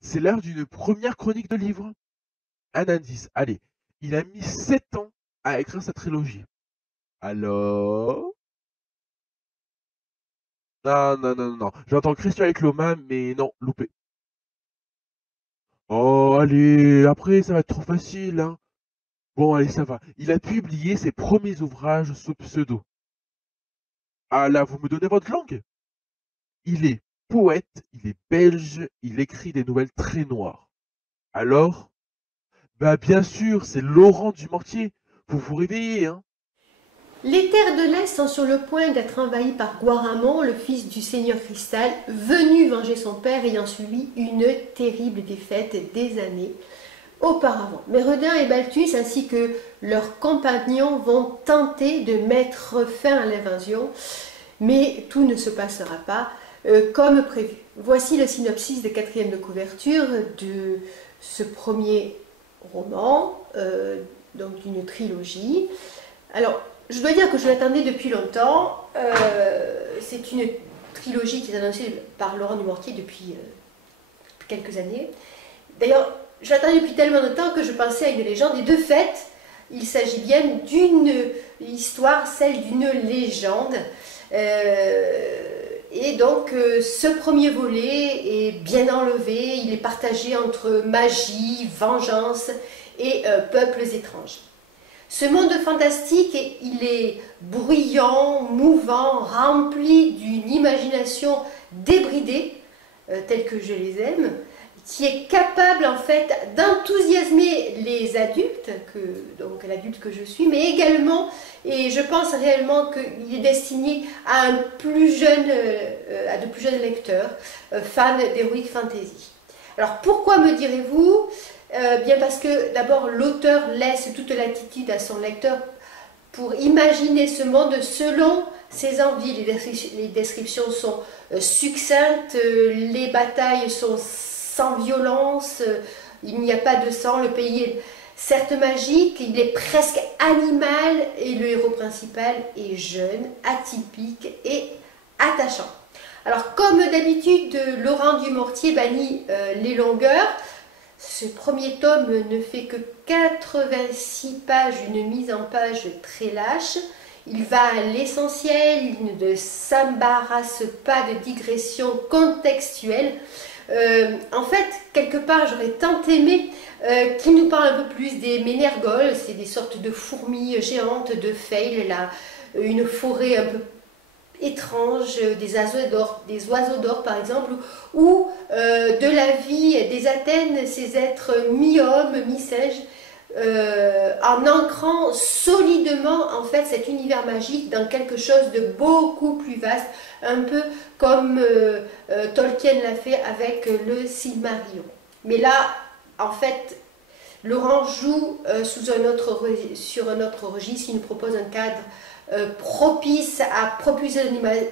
C'est l'heure d'une première chronique de livre. Un indice, allez, il a mis 7 ans à écrire sa trilogie. Alors? Non, non, non, non, non. J'entends Christian avec Loma, mais non, loupé. Oh, allez, après, ça va être trop facile, hein. Bon, allez, ça va. Il a publié ses premiers ouvrages sous pseudo. Ah là, vous me donnez votre langue? Il est poète, il est belge, il écrit des nouvelles très noires. Alors? Bah bien sûr, c'est Laurent Dumortier. Vous vous réveillez, hein? Les terres de l'Est sont sur le point d'être envahies par Guaramon, le fils du seigneur Cristal, venu venger son père ayant subi une terrible défaite des années auparavant. Mais Redin et Balthus ainsi que leurs compagnons vont tenter de mettre fin à l'invasion, mais tout ne se passera pas comme prévu. Voici le synopsis de quatrième de couverture de ce premier roman, donc d'une trilogie. Alors, je dois dire que je l'attendais depuis longtemps. C'est une trilogie qui est annoncée par Laurent Dumortier depuis quelques années. D'ailleurs, je l'attendais depuis tellement de temps que je pensais à une légende. Et de fait, il s'agit bien d'une histoire, celle d'une légende. Et donc, ce premier volet est bien enlevé. Il est partagé entre magie, vengeance et peuples étranges. Ce monde fantastique, il est bruyant, mouvant, rempli d'une imagination débridée, telle que je les aime, qui est capable en fait d'enthousiasmer les adultes, donc l'adulte que je suis, mais également, et je pense réellement qu'il est destiné à à de plus jeunes lecteurs, fans d'Heroic Fantasy. Alors pourquoi me direz-vous? Bien parce que d'abord l'auteur laisse toute latitude à son lecteur pour imaginer ce monde selon ses envies. Les descriptions sont succinctes, les batailles sont sans violence, il n'y a pas de sang, le pays est certes magique, il est presque animal et le héros principal est jeune, atypique et attachant. Alors comme d'habitude, Laurent Dumortier bannit les longueurs. Ce premier tome ne fait que 86 pages, une mise en page très lâche. Il va à l'essentiel, il ne s'embarrasse pas de digressions contextuelles. En fait, quelque part, j'aurais tant aimé qu'il nous parle un peu plus des ménergoles, c'est des sortes de fourmis géantes, de fail, là, une forêt un peu étranges, des oiseaux d'or par exemple, ou de la vie des Athènes, ces êtres mi-hommes, mi-singes, en ancrant solidement en fait cet univers magique dans quelque chose de beaucoup plus vaste, un peu comme Tolkien l'a fait avec le Silmarillion. Mais là, en fait, Laurent joue sur un autre registre, il nous propose un cadre propice à propulser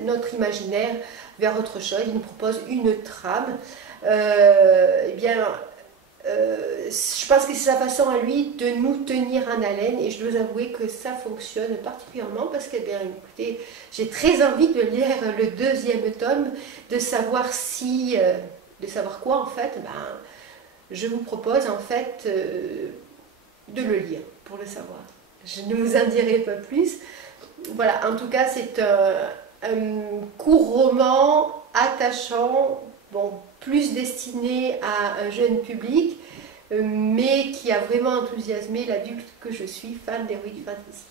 notre imaginaire vers autre chose. Il nous propose une trame. Eh bien, je pense que c'est sa façon à lui de nous tenir en haleine et je dois avouer que ça fonctionne particulièrement parce que, bien, écoutez, j'ai très envie de lire le deuxième tome, de savoir de savoir quoi en fait. Ben, je vous propose en fait de le lire pour le savoir. Je ne vous en dirai pas plus. Voilà, en tout cas, c'est un court roman attachant, bon, plus destiné à un jeune public, mais qui a vraiment enthousiasmé l'adulte que je suis, fan d'Heroic Fantasy.